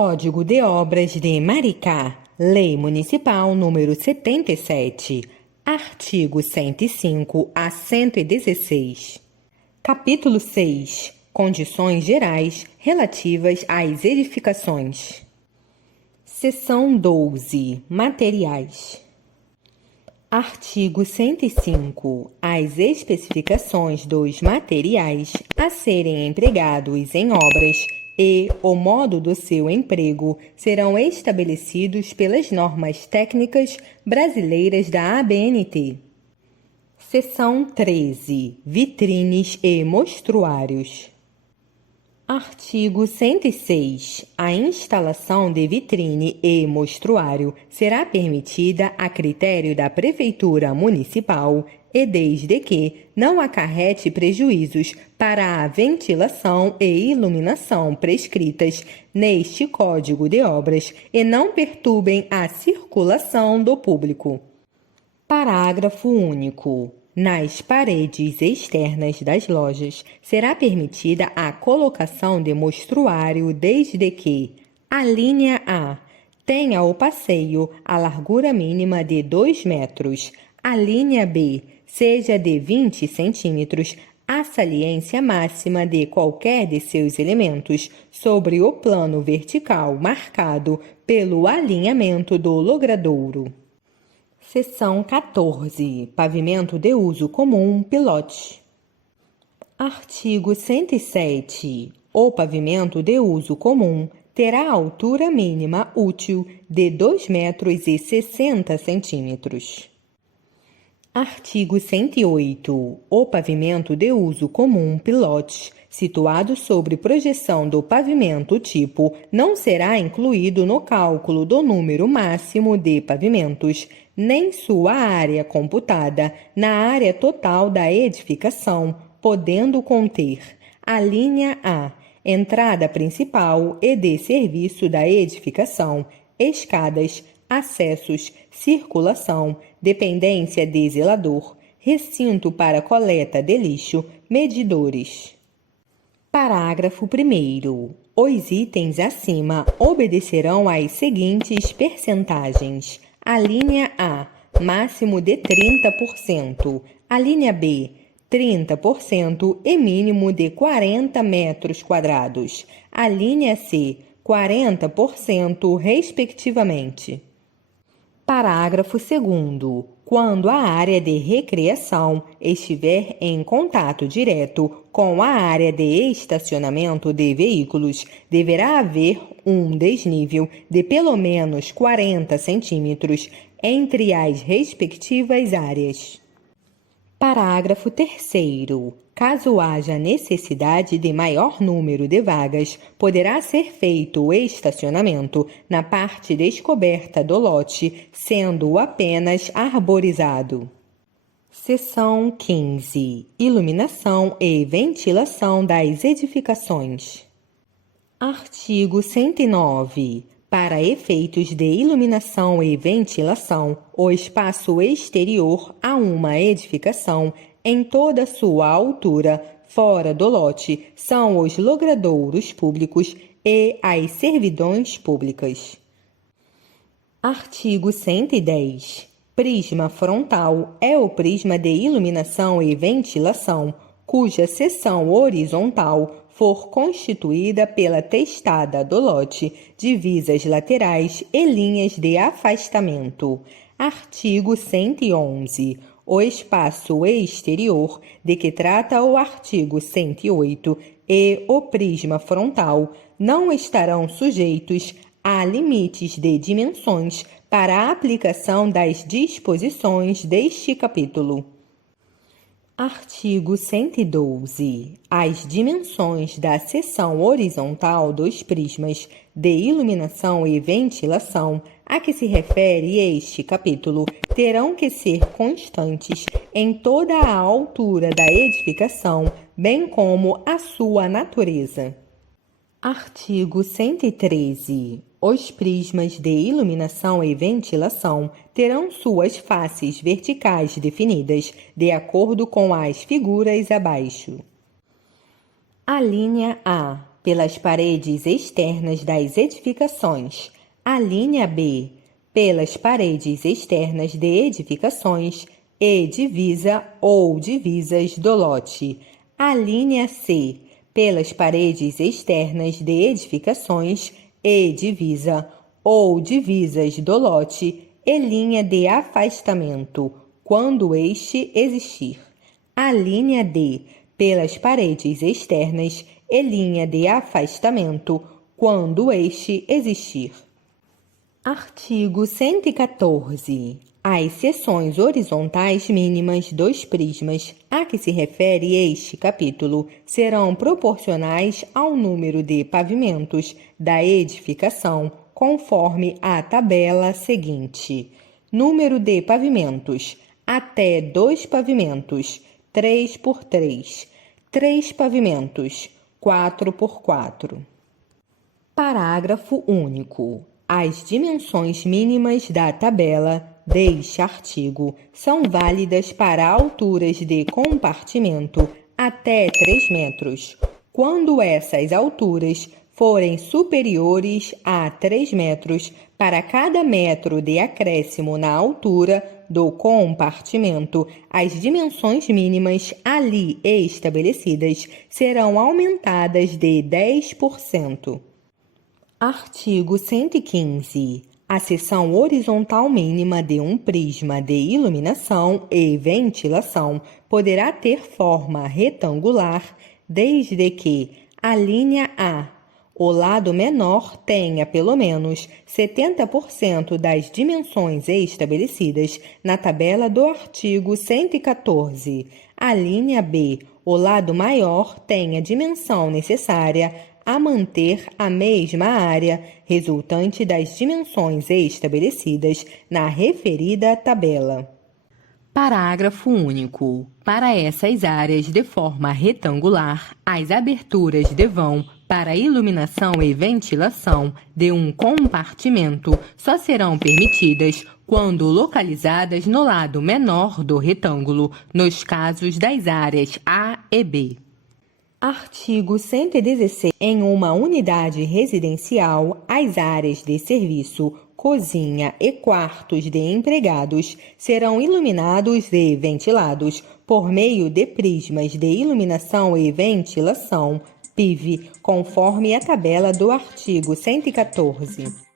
Código de Obras de Maricá, Lei Municipal número 77, artigo 105 a 116. Capítulo 6. Condições gerais relativas às edificações. Seção 12. Materiais. Artigo 105. As especificações dos materiais a serem empregados em obras e o modo do seu emprego serão estabelecidos pelas normas técnicas brasileiras da ABNT. Seção 13. Vitrines e mostruários. Artigo 106. A instalação de vitrine e mostruário será permitida a critério da Prefeitura Municipal e desde que não acarrete prejuízos para a ventilação e iluminação prescritas neste Código de Obras e não perturbem a circulação do público. Parágrafo único. Nas paredes externas das lojas será permitida a colocação de mostruário desde que a linha A tenha o passeio a largura mínima de 2 metros, a linha B seja de 20 centímetros, a saliência máxima de qualquer de seus elementos sobre o plano vertical marcado pelo alinhamento do logradouro. Seção 14. Pavimento de uso comum, pilote. Artigo 107. O pavimento de uso comum terá altura mínima útil de 2 metros e 60 centímetros. Artigo 108. O pavimento de uso comum, pilote, situado sobre projeção do pavimento tipo, não será incluído no cálculo do número máximo de pavimentos, nem sua área computada na área total da edificação, podendo conter a linha A, entrada principal e de serviço da edificação, escadas, acessos, circulação, dependência de zelador, recinto para coleta de lixo, medidores. Parágrafo 1º. Os itens acima obedecerão às seguintes percentagens. A linha A, máximo de 30%. A linha B, 30% e mínimo de 40 metros quadrados. A linha C, 40%, respectivamente. Parágrafo 2º. Quando a área de recreação estiver em contato direto com a área de estacionamento de veículos, deverá haver um desnível de pelo menos 40 centímetros entre as respectivas áreas. Parágrafo 3º. Caso haja necessidade de maior número de vagas, poderá ser feito o estacionamento na parte descoberta do lote, sendo apenas arborizado. Seção 15. Iluminação e ventilação das edificações. Artigo 109. Para efeitos de iluminação e ventilação, o espaço exterior a uma edificação, em toda sua altura, fora do lote, são os logradouros públicos e as servidões públicas. Artigo 110. Prisma frontal é o prisma de iluminação e ventilação, cuja seção horizontal for constituída pela testada do lote, divisas laterais e linhas de afastamento. Artigo 111. O espaço exterior, de que trata o artigo 108, e o prisma frontal não estarão sujeitos a limites de dimensões para a aplicação das disposições deste capítulo. Artigo 112. As dimensões da seção horizontal dos prismas de iluminação e ventilação a que se refere este capítulo terão que ser constantes em toda a altura da edificação, bem como a sua natureza. Artigo 113. Os prismas de iluminação e ventilação terão suas faces verticais definidas, de acordo com as figuras abaixo. A linha A pelas paredes externas das edificações. A linha B, pelas paredes externas de edificações e divisa ou divisas do lote. A linha C, pelas paredes externas de edificações e divisa ou divisas do lote e linha de afastamento, quando este existir. A linha D, pelas paredes externas e linha de afastamento, quando este existir. Artigo 114. As seções horizontais mínimas dos prismas a que se refere este capítulo serão proporcionais ao número de pavimentos da edificação, conforme a tabela seguinte. Número de pavimentos: até 2 pavimentos, 3 por 3, 3 pavimentos, 4 por 4. Parágrafo único. As dimensões mínimas da tabela deste artigo são válidas para alturas de compartimento até 3 metros, quando essas alturas forem superiores a 3 metros para cada metro de acréscimo na altura do compartimento. As dimensões mínimas ali estabelecidas serão aumentadas de 10%. Artigo 115. A seção horizontal mínima de um prisma de iluminação e ventilação poderá ter forma retangular, desde que a linha A, o lado menor, tenha pelo menos 70% das dimensões estabelecidas na tabela do artigo 114. A linha B, o lado maior, tenha a dimensão necessária a manter a mesma área resultante das dimensões estabelecidas na referida tabela. Parágrafo único. Para essas áreas de forma retangular, as aberturas de vão para iluminação e ventilação de um compartimento só serão permitidas quando localizadas no lado menor do retângulo, nos casos das áreas A e B. Artigo 116. Em uma unidade residencial, as áreas de serviço, cozinha e quartos de empregados serão iluminados e ventilados por meio de prismas de iluminação e ventilação, PIV, conforme a tabela do artigo 114.